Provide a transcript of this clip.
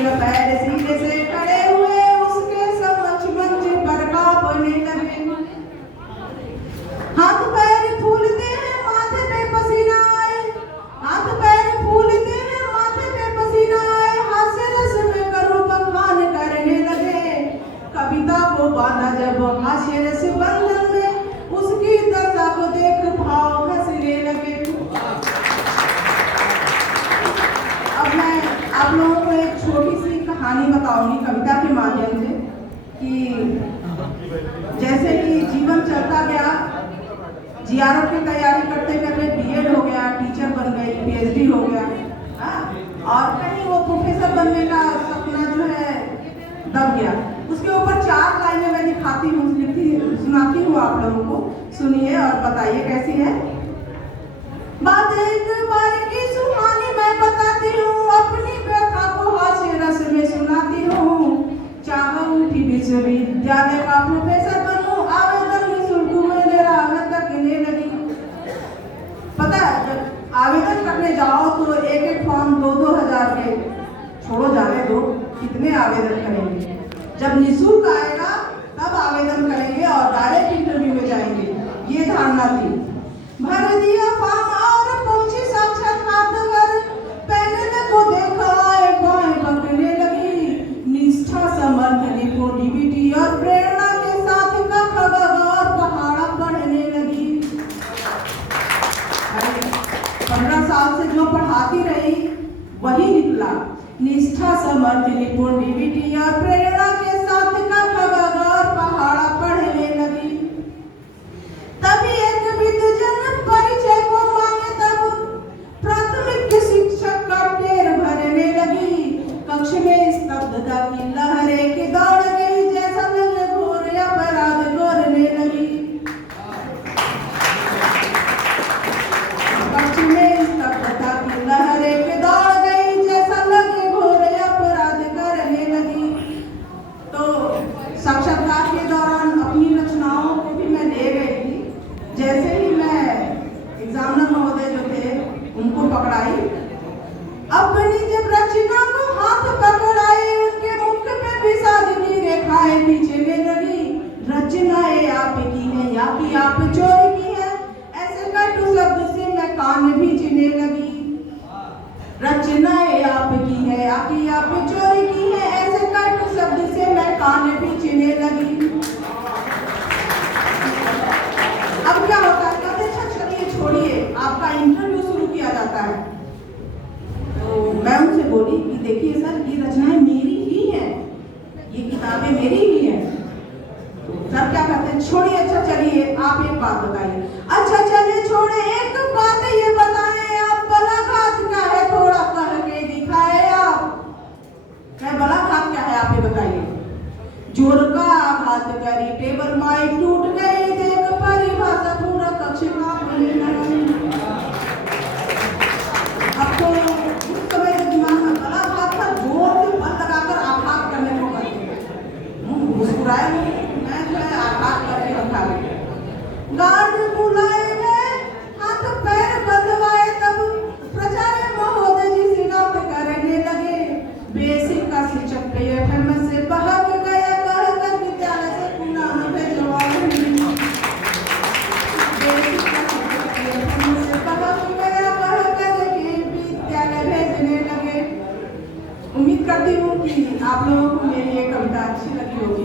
एक पैर सीधे से खड़े हुए उसके समक्ष मंच पर कांपने लगे। हाथ पैर फूलते हैं माथे पे पसीना आए, हाथ पैर फूलते हैं माथे पे पसीना आए, हास्य रस में करो बखान करने लगे। कविता को बांधा जब हास्य रस बंधन में उसकी दशा को देख भाव हंसने लगे। अब मैं आप लोगों को एक छोटी सी कहानी बताऊंगी कविता के माध्यम से कि जैसे कि जीवन चलता गया, जीआरएफ की तैयारी करते करते बीएड हो गया, टीचर बन गई, पीएचडी हो गया, और कहीं वो प्रोफेसर बनने का सपना जो है दब गया। उसके ऊपर 4 लाइनें मैं दिखाती हूँ, सुनाती हूँ आप लोगों को, सुनिए और बताइए कैसी है। बात एक बार की सुहानी मैं बताती हूँ, अपनी व्यथा को हास्य रस में सुनाती हूँ। चाह उठी विश्वविद्यालय का प्रोफेसर बनूं, आवेदन निःशुल्क मेरे राह तकने लगी। पता है जब आवेदन करने जाओ तो एक एक फॉर्म 2-2 हजार के, छोड़ो जाने दो, कितने आवेदन करेंगे। जब निःशुल्क आएगा तब आवेदन करेंगे और डायरेक्ट इंटरव्यू में जाएंगे, ये धारणा थी। भर दिया फॉर्म और पहुंची साक्षात्कार, पैनल को देखा आए बाएं पकड़ने लगी। निष्ठा समर्थ निपुणिविटी और प्रेरणा के साथ कखग और पहाड़ा पढ़ने लगी। 15 साल से जो पढ़ाती रही वही निकला। निष्ठा समर्थ निपुणिविटी और प्रेरणा के साथ कखग और पहाड़ा पढ़ने लगी। तभी एक विद्वजन परिचय को मांगे, तब प्राथमिक शिक्षक का ढेर भरने लगी। कक्ष में स्तब्धता की लहरें की दौड़ गई, जैसा लगे घोर अपराध गोरने लगी। कक्ष में स्तब्धता की लहरें की दौड़ गई, जैसा लगे घोर अपराध करने लगी। तो साक्षात्कार के दौरान अपनी रचनाओं को भी मैं ले गई थी। जैसे ही मैं एग्जामिनर महोदय जो थे उनको पकड़ाई, अपनी जब रचना को हाथ पकड़ाई, उनके मुख पे विषादनी रेखाएं खींचने लगी। रचनाएं आपकी हैं या कि आप चोरी की है, ऐसे कटु शब्द से मैं कान भींचने लगी। रचनाएं आपकी है या कि आप चोरी की है, ऐसे कटु शब्द से मैं कान भींचने लगी। अब क्या होता है, कहते अच्छा चलिए छोड़िए, आपका इंटरव्यू शुरू किया जाता है। तो मैं उनसे बोली कि देखिए सर, ये रचनाएं मेरी ही हैं, ये किताबें मेरी ही हैं। तो सर क्या कहते हैं, छोड़िए, अच्छा चलिए आप एक बात बताइए। अच्छा चलिए छोड़े, एक बात ये बताएं आप, बलाघात क्या है थोड़ा कह के दिखाए आप। क्या बलाघात क्या है आप ये बताइए। जोर का आघात करी, टेबल माइक टूट गई, देख परिभाषा पूरा कक्ष का बोलने लगी। अब तो उस समय के दिमाग में बलाघात था, जोर से बल लगाकर आघात करने को करते मुस्कुराए, मैं जो है आघात करके रखा गया। गार्ड बुलाए गए, हाथ पैर बंधवाए, तब प्राचार्य महोदय जी सिनात करने लगे। बेसिक का शिक्षक पेयफेम से बहक गया, कहकर विद्यालय से पुनः भेजवाए। बेसिक का शिक्षक पेयफेम से बहक गया, कहकर विद्यालय भेजने लगे। उम्मीद करती हूँ कि आप लोगों को मेरी ये कविता अच्छी लगी होगी।